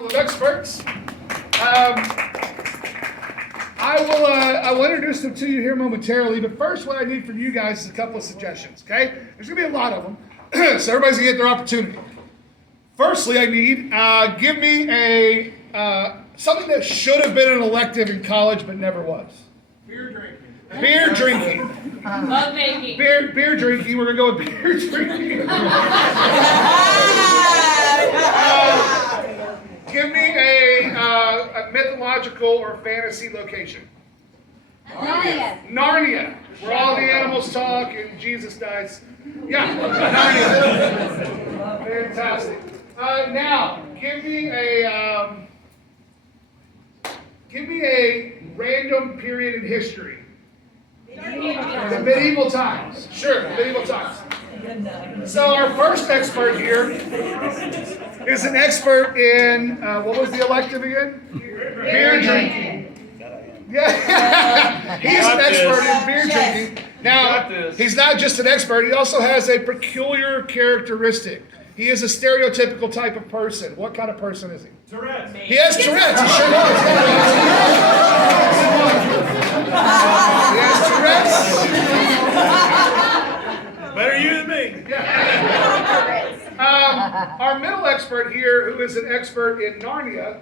Of experts. I will introduce them to you here momentarily, but first what I need from you guys is a couple of suggestions, okay? There's gonna be a lot of them, so everybody's gonna get their opportunity. Firstly, I need, give me a, something that should have been an elective in college but never was. Beer drinking. Beer drinking. Love making. Beer drinking, we're gonna go with beer drinking. Give me a mythological or fantasy location. Narnia, where all the animals talk and Jesus dies. Yeah, Narnia. Fantastic. Now, give me a random period in history. The medieval times. Sure, medieval times. So our first expert here is an expert in, what was the elective again? Beer drinking. Yeah, he's an expert in beer drinking. Now, he's not just an expert, he also has a peculiar characteristic. He is a stereotypical type of person. What kind of person is he? Tourette's. He has Tourette's, he sure does. He has Tourette's. Better you than me. Our middle expert here, who is an expert in Narnia,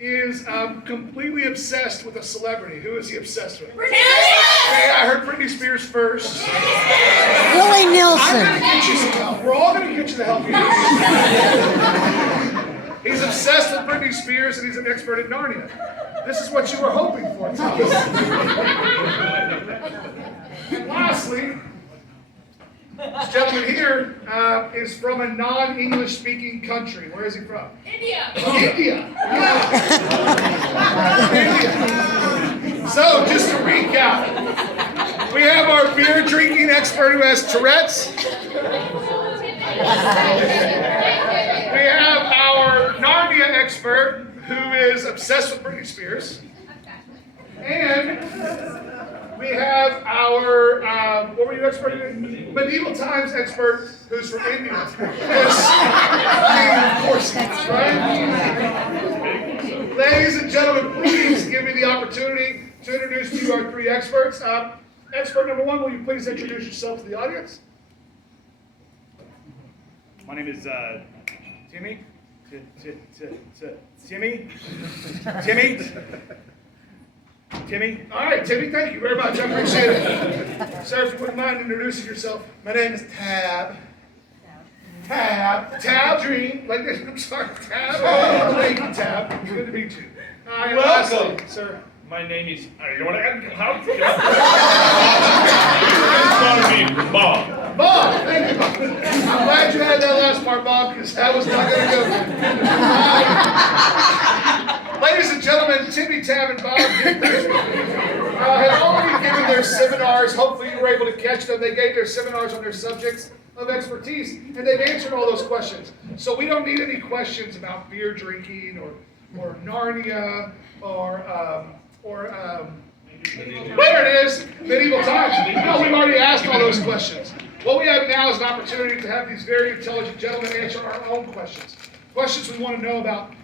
is completely obsessed with a celebrity. Who is he obsessed with? Okay, I heard Britney Spears first. Willie I'm Nelson. going to get you some help. We're all going to get you the help you need. He's obsessed with Britney Spears and he's an expert in Narnia. This is what you were hoping for, Thomas. And lastly, this gentleman here is from a non-English speaking country. Where is he from? India. India. India. So, just to recap, we have our beer drinking expert who has Tourette's. We have our Narnia expert who is obsessed with Britney Spears. And we have our, what were you expert in? Medieval times expert who's from India. Yes. Of course he is, right? Ladies and gentlemen, please give me the opportunity to introduce to you our three experts. Expert number one, will you please introduce yourself to the audience? My name is Timmy. Timmy. All right, Timmy, thank you very much. I appreciate it. Sir, if you wouldn't mind introducing yourself. My name is Tab. Tab Dream. Like this, I'm sorry, Tab. Thank you, Tab. Good to meet you. All right, Welcome. lastly, sir. My name is. You want to? How? It's going to be Bob. Bob, thank you, Bob. I'm glad you had that last part, Bob, because that was not going to go good. Ladies and gentlemen, Timmy, Tab, and Bob have already given their seminars. Hopefully you were able to catch them. They gave their seminars on their subjects of expertise, and they've answered all those questions. So we don't need any questions about beer drinking or Narnia or there it is, medieval times. No, we've already asked all those questions. What we have now is an opportunity to have these very intelligent gentlemen answer our own questions. Questions we want to know about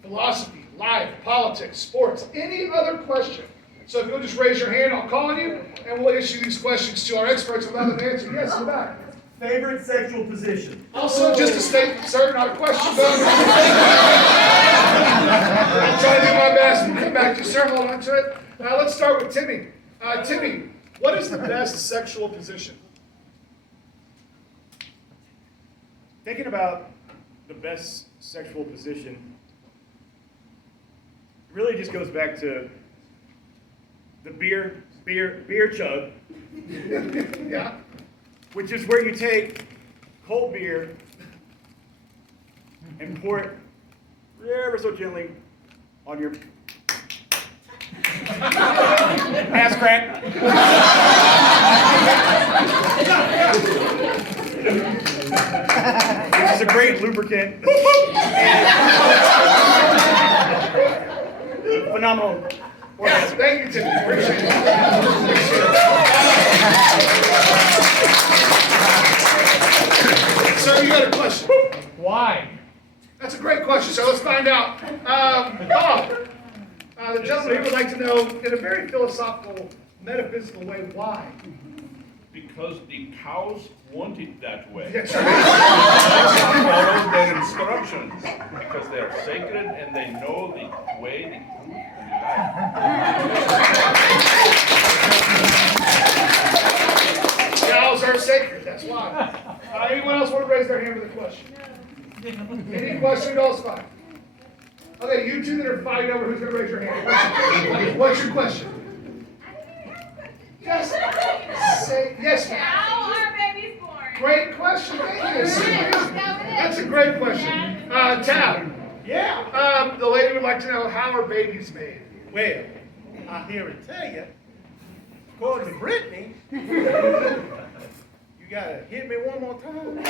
philosophy, life, politics, sports, any other question. So if you'll just raise your hand, I'll call on you, and we'll issue these questions to our experts and let them answer. Yes, in the back. Favorite sexual position? Also, just a statement, sir, not a question, but I'm trying to do my best. We'll come back to you, sir. Hold on to it. Let's start with Timmy. Timmy, what is the best sexual position? Thinking about the best sexual position really just goes back to the beer chug, Yeah. which is where you take cold beer and pour it ever so gently on your ass crack. Which is a great lubricant. Phenomenal. Yes, thank you, Timmy. Appreciate it. Sir, you got a question? Why? That's a great question, so let's find out. Bob, the gentleman here would like to know, in a very philosophical, metaphysical way, why? Because the cows want it that way. Yes, Follow their instructions because they are sacred and they know the way, the truth, and the life. cows are sacred, that's why. Anyone else want to raise their hand with a question? Any question at all is fine. Okay, you two that are fighting over who's going to raise your hand. What's your question? Yes. Say yes. How are babies born? Great question. Thank you. That's a great question. Tab. Yeah. The lady would like to know, how are babies made? Well, I hear it tell you, according to Brittany, you gotta hit me one more time.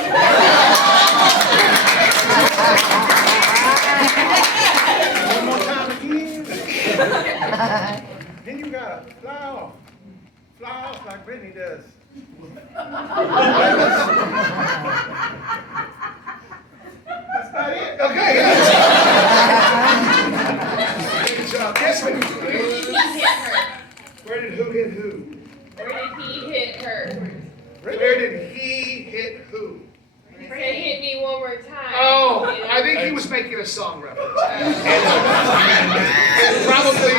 One more time again. Then you gotta fly off like Brittany does. That's about it. Okay. Good job. Yes, ma'am. Where did who hit who? Where did he hit her? Where did he hit who? Say hit me one more time. Oh, I think he was making a song reference. And probably.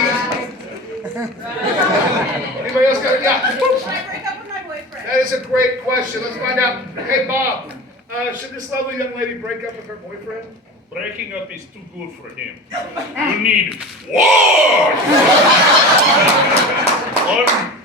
Anybody else got it? Yeah. Should I break up with my boyfriend? That is a great question. Let's find out. Hey, Bob, should this lovely young lady break up with her boyfriend? Breaking up is too good for him. You need war!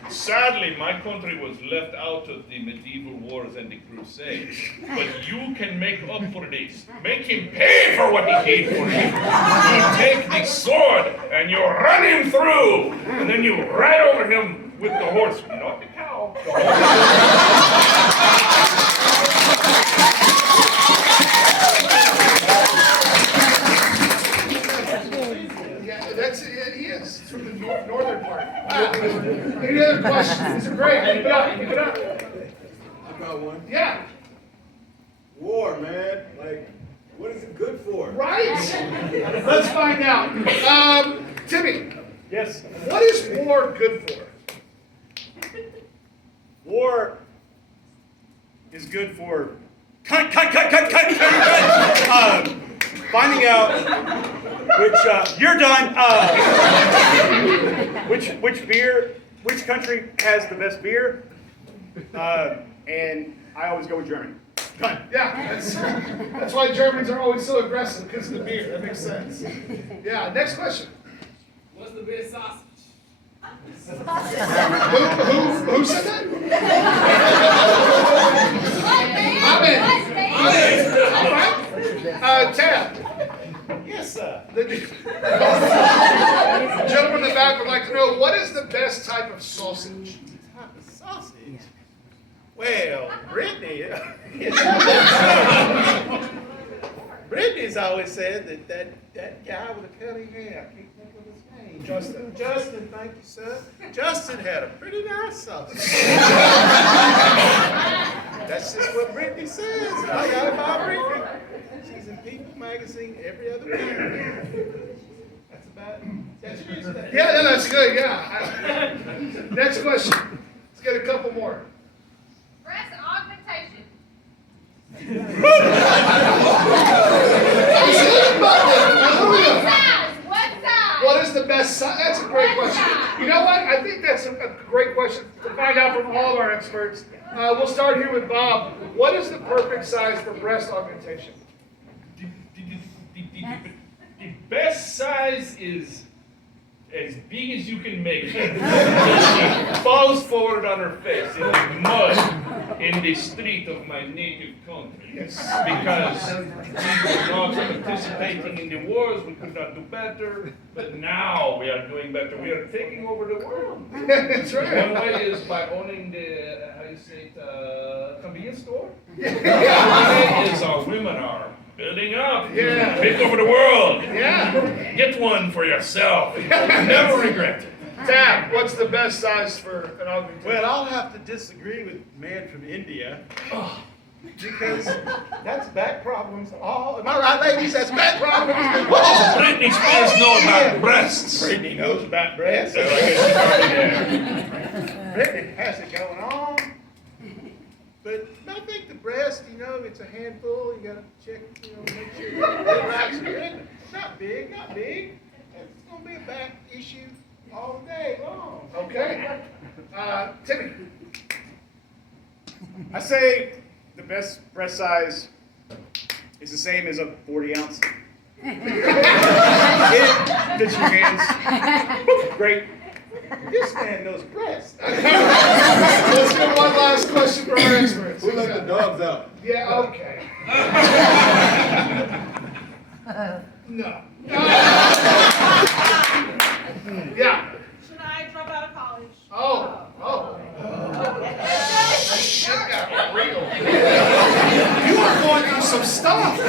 Sadly, my country was left out of the medieval wars and the crusades. But you can make up for this. Make him pay for what he did for you. You take the sword and you run him through. And then you ride over him with the horse, not the cow. The horse. Yeah, that's it. He is. It's from the northern part. Any other questions? These are great. Keep it up. Keep it up. I got one. Yeah. War, man. Like, what is it good for? Right. Let's find out. Timmy, Yes, what is war good for? war is good for finding out which you're done. Which country has the best beer? And I always go with Germany. Done. Yeah, that's why Germans are always so aggressive, because of the beer. That makes sense. Yeah, next question. What's the best sausage? Who said that? I'm in. All right. Tab. Yes, sir. The gentleman in the back would like to know, what is the best type of sausage? Type of sausage? Well, Brittany. Brittany's always said that guy with the curly hair, I can't think of his name. Justin. Justin, thank you, sir. Justin had a pretty nice sausage. That's just what Brittany says. And I got it by Brittany. She's in People magazine every other week. That's about it. That's yours. Yeah, no, that's good, yeah. Next question. Let's get a couple more. Breast augmentation. What size? What is the best size? That's a great question. You know what? I think that's a great question to find out from all of our experts. We'll start here with Bob. What is the perfect size for breast augmentation? The best size is as big as you can make it. She falls forward on her face in the mud in the street of my native country. Yes. Because we were not participating in the wars, we could not do better, but now we are doing better. We are taking over the world. That's One right. way is by owning the, how you say it, convenience store. The other way is our women are building up. Yeah. Take over the world. Yeah. Get one for yourself. Never regret it. Tab, what's the best size for an augmentation? Well, I'll have to disagree with the man from India. Because that's back problems all, am I right, ladies? That's back problems. What does Britney Spears know about breasts? Brittany knows about breasts. So I guess she's already there. Brittany has it going on. But I think the breast, it's a handful. You gotta check, make sure the rocks are good. Not big, not big. It's gonna be a back issue all day long. Okay. Timmy. I say the best breast size is the same as a 40 ounce. It fits your hands. Great. This man knows breast. Let's get one last question from our experts. Who let the dogs out? Yeah, okay. No. Yeah. Should I drop out of college? Oh. That shit got real. You are going through some stuff. You're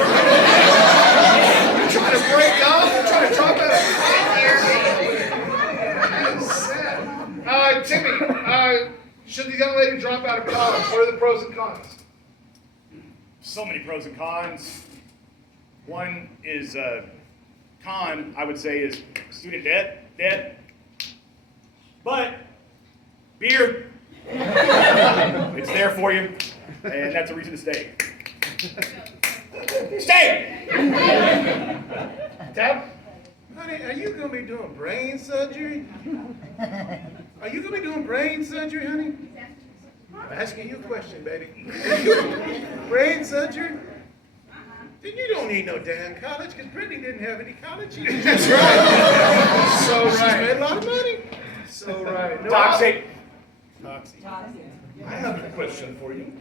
trying to break up. You're trying to drop out of college. Timmy, should the young lady drop out of college? What are the pros and cons? So many pros and cons. One is con, I would say, is student debt. But beer, it's there for you, and that's a reason to stay. Stay! Tab? Honey, are you gonna be doing brain surgery? Are you gonna be doing brain surgery, honey? I'm asking you a question, baby. Brain surgery? Then you don't need no damn college, because Brittany didn't have any college. That's right. So She's made a right. lot of money. So right. No, Toxic. I have a question for you.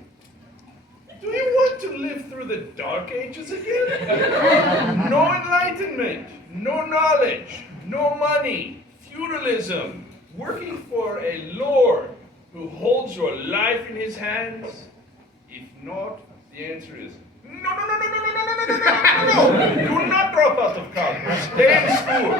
Do you want to live through the Dark Ages again? No enlightenment, no knowledge, no money, feudalism, working for a lord who holds your life in his hands? If not, the answer is no. Do not drop out of college. Stay in school.